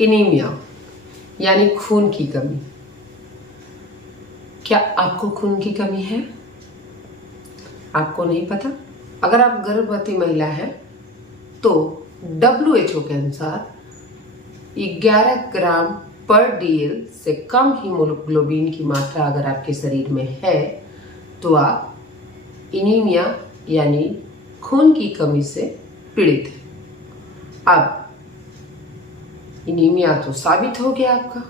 Anaemia यानी खून की कमी। क्या आपको खून की कमी है? आपको नहीं पता? अगर आप गर्भवती महिला हैं तो WHO के अनुसार 11 ग्राम पर DL से कम हीमोग्लोबिन की मात्रा अगर आपके शरीर में है तो आप एनीमिया यानी खून की कमी से पीड़ित हैं। अब एनीमिया तो साबित हो गया आपका,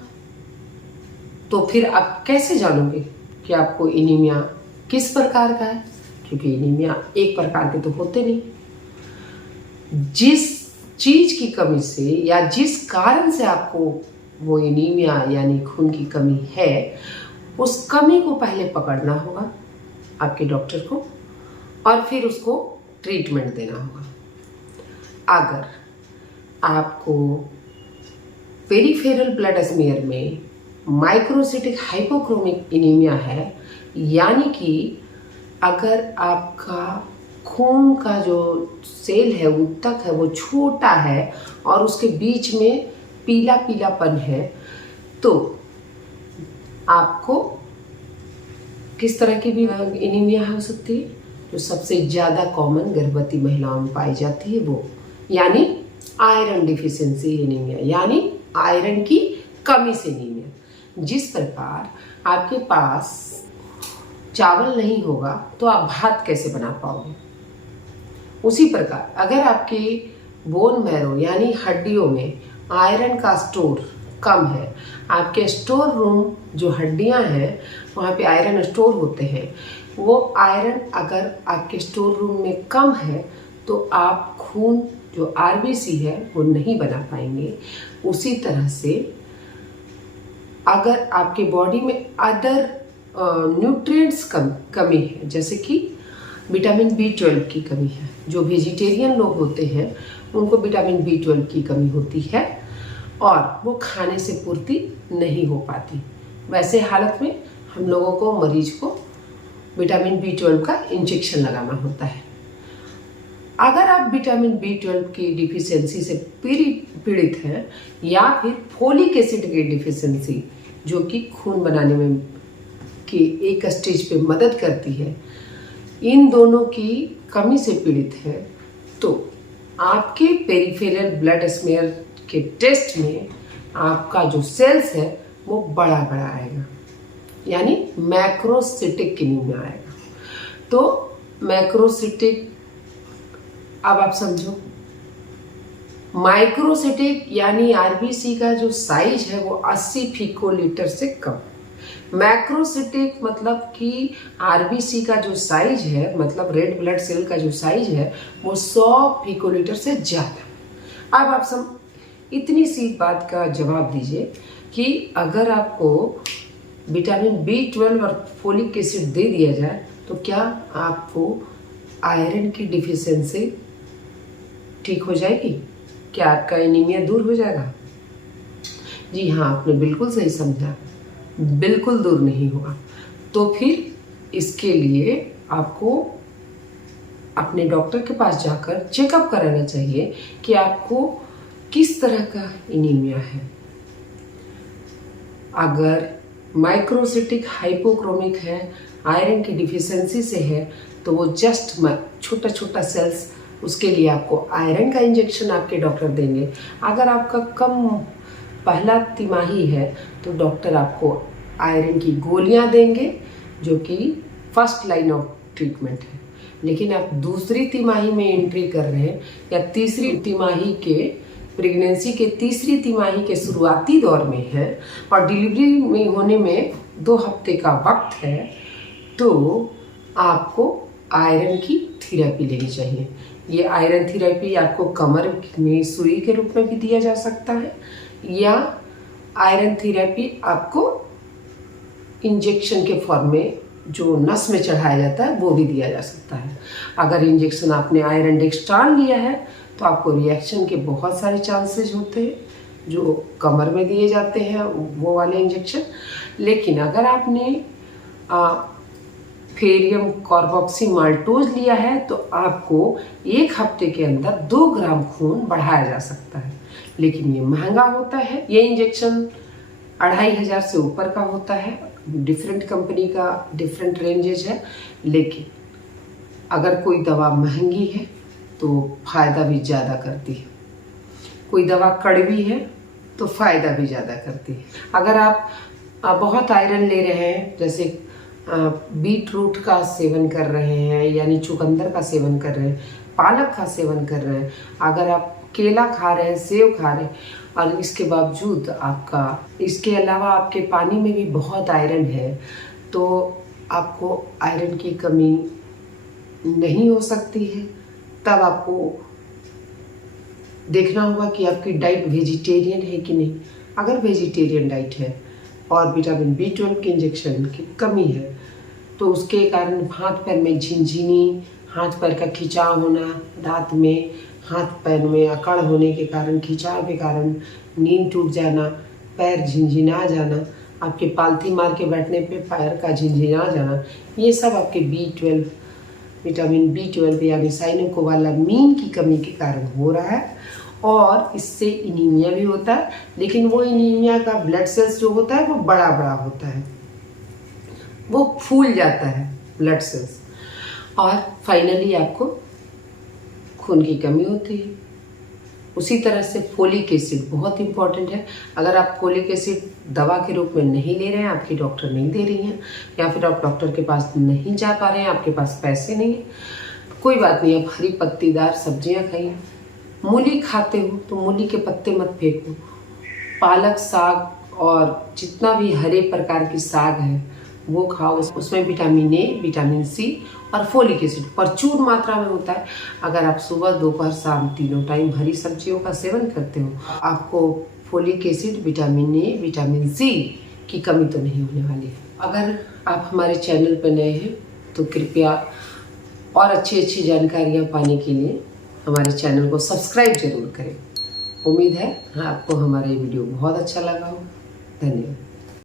तो फिर आप कैसे जानोगे कि आपको एनीमिया किस प्रकार का है? क्योंकि एनीमिया एक प्रकार के तो होते नहीं। जिस चीज की कमी से या जिस कारण से आपको वो एनीमिया यानी खून की कमी है, उस कमी को पहले पकड़ना होगा आपके डॉक्टर को और फिर उसको ट्रीटमेंट देना होगा। अगर आपको पेरिफेरल ब्लड स्मीयर में माइक्रोसिटिक हाइपोक्रोमिक एनीमिया है, यानी कि अगर आपका खून का जो सेल है, ऊतक है, वो छोटा है और उसके बीच में पीला पीलापन है, तो आपको किस तरह की भी एनीमिया हो सकती है? जो सबसे ज़्यादा कॉमन गर्भवती महिलाओं में पाई जाती है वो, यानी आयरन डिफिशिएंसी एनीमिया, यानी आयरन की कमी से एनीमिया। जिस प्रकार आपके पास चावल नहीं होगा तो आप भात कैसे बना पाओगे, उसी प्रकार अगर आपकी बोन मैरो यानी हड्डियों में आयरन का स्टोर कम है, आपके स्टोर रूम जो हड्डियां हैं वहाँ पे आयरन स्टोर होते हैं, वो आयरन अगर आपके स्टोर रूम में कम है तो आप खून जो RBC है वो नहीं बना पाएंगे। उसी तरह से अगर आपके बॉडी में अदर न्यूट्रिएंट्स कमी है, जैसे कि विटामिन B12 की कमी है, जो वेजिटेरियन लोग होते हैं उनको विटामिन B12 की कमी होती है और वो खाने से पूर्ति नहीं हो पाती। वैसे हालत में हम लोगों को, मरीज को विटामिन B12 का इंजेक्शन लगाना होता है। अगर आप विटामिन B12 की डिफिशियंसी से पीड़ित हैं या फिर फोलिक एसिड की डिफिशियंसी, जो कि खून बनाने में की एक स्टेज पे मदद करती है, इन दोनों की कमी से पीड़ित है, तो आपके पेरिफेरल ब्लड स्मीयर के टेस्ट में आपका जो सेल्स है वो बड़ा बड़ा आएगा, यानी मैक्रोसिटिक एनीमिया आएगा। तो मैक्रोसिटिक, अब आप समझो, माइक्रोसिटिक यानी RBC का जो साइज है वो 80 पिकोलीटर से कम। मैक्रोसिटिक मतलब कि RBC का जो साइज है, मतलब रेड ब्लड सेल का जो साइज है वो 100 पिकोलीटर से ज़्यादा। अब आप इतनी सी बात का जवाब दीजिए कि अगर आपको विटामिन B12 और फोलिक एसिड दे दिया जाए तो क्या आपको आयरन की डिफिशियंसी ठीक हो जाएगी? क्या आपका एनीमिया दूर हो जाएगा? जी हाँ, आपने बिल्कुल सही समझा, बिल्कुल दूर नहीं होगा। तो फिर इसके लिए आपको अपने डॉक्टर के पास जाकर चेकअप कराना चाहिए कि आपको किस तरह का एनीमिया है। अगर माइक्रोसिटिक हाइपोक्रोमिक है, आयरन की डिफिशियंसी से है, तो वो जस्ट छोटा छोटा सेल्स, उसके लिए आपको आयरन का इंजेक्शन आपके डॉक्टर देंगे। अगर आपका कम पहला तिमाही है तो डॉक्टर आपको आयरन की गोलियां देंगे, जो कि फर्स्ट लाइन ऑफ ट्रीटमेंट है। लेकिन आप दूसरी तिमाही में एंट्री कर रहे हैं या तीसरी तिमाही के, प्रेगनेंसी के तीसरी तिमाही के शुरुआती दौर में है और डिलीवरी में होने में 2 हफ्ते का वक्त है, तो आपको आयरन की थेरेपी लेनी चाहिए। ये आयरन थेरेपी आपको कमर में सुई के रूप में भी दिया जा सकता है, या आयरन थेरेपी आपको इंजेक्शन के फॉर्म में जो नस में चढ़ाया जाता है वो भी दिया जा सकता है। अगर इंजेक्शन आपने आयरन डेक्स्ट्रान लिया है तो आपको रिएक्शन के बहुत सारे चांसेस होते हैं जो कमर में दिए जाते हैं वो वाले इंजेक्शन। लेकिन अगर आपने फेरियम कार्बोक्सीमाल्टोज लिया है तो आपको 1 हफ्ते के अंदर 2 ग्राम खून बढ़ाया जा सकता है। लेकिन ये महंगा होता है। ये इंजेक्शन 2500 से ऊपर का होता है। डिफरेंट कंपनी का डिफरेंट रेंजेज है, लेकिन अगर कोई दवा महंगी है तो फ़ायदा भी ज़्यादा करती है। कोई दवा कड़वी है तो फ़ायदा भी ज़्यादा करती है। अगर आप बहुत आयरन ले रहे हैं, जैसे बीट रूट का सेवन कर रहे हैं, यानी चुकंदर का सेवन कर रहे हैं, पालक का सेवन कर रहे हैं, अगर आप केला खा रहे हैं, सेब खा रहे हैं, और इसके बावजूद इसके अलावा आपके पानी में भी बहुत आयरन है, तो आपको आयरन की कमी नहीं हो सकती है। तब आपको देखना होगा कि आपकी डाइट वेजिटेरियन है कि नहीं। अगर वेजिटेरियन डाइट है और विटामिन B12 के इंजेक्शन की कमी है, तो उसके कारण हाथ पैर में झिनझिनी, हाथ पैर का खिंचाव होना, रात में हाथ पैर में अकड़ होने के कारण, खिंचाव के कारण नींद टूट जाना, पैर झिनझिना जाना, आपके पालथी मार के बैठने पे पैर का झिनझिना जाना, ये सब आपके विटामिन B12 यानी साइनोकोबालामीन की कमी के कारण हो रहा है। और इससे एनीमिया भी होता है, लेकिन वो एनीमिया का ब्लड सेल्स जो होता है वो बड़ा बड़ा होता है, वो फूल जाता है ब्लड सेल्स, और फाइनली आपको खून की कमी होती है। उसी तरह से फोलिक एसिड बहुत इंपॉर्टेंट है। अगर आप फोलिक एसिड दवा के रूप में नहीं ले रहे हैं, आपकी डॉक्टर नहीं दे रही हैं, या फिर आप डॉक्टर के पास नहीं जा पा रहे हैं, आपके पास पैसे नहीं है, कोई बात नहीं, आप हरी पत्तीदार सब्जियां खाइए। मूली खाते हो तो मूली के पत्ते मत फेंको। पालक, साग और जितना भी हरे प्रकार की साग है वो खाओ। उसमें विटामिन A, विटामिन C और फोलिक एसिड प्रचुर मात्रा में होता है। अगर आप सुबह, दोपहर, शाम तीनों टाइम हरी सब्जियों का सेवन करते हो, आपको folic acid, vitamin A, vitamin C की कमी तो नहीं होने वाली है। अगर आप हमारे चैनल पर नए हैं तो कृपया और अच्छी जानकारियाँ पाने के लिए हमारे चैनल को सब्सक्राइब जरूर करें। उम्मीद है आपको हमारा ये वीडियो बहुत अच्छा लगा हो। धन्यवाद।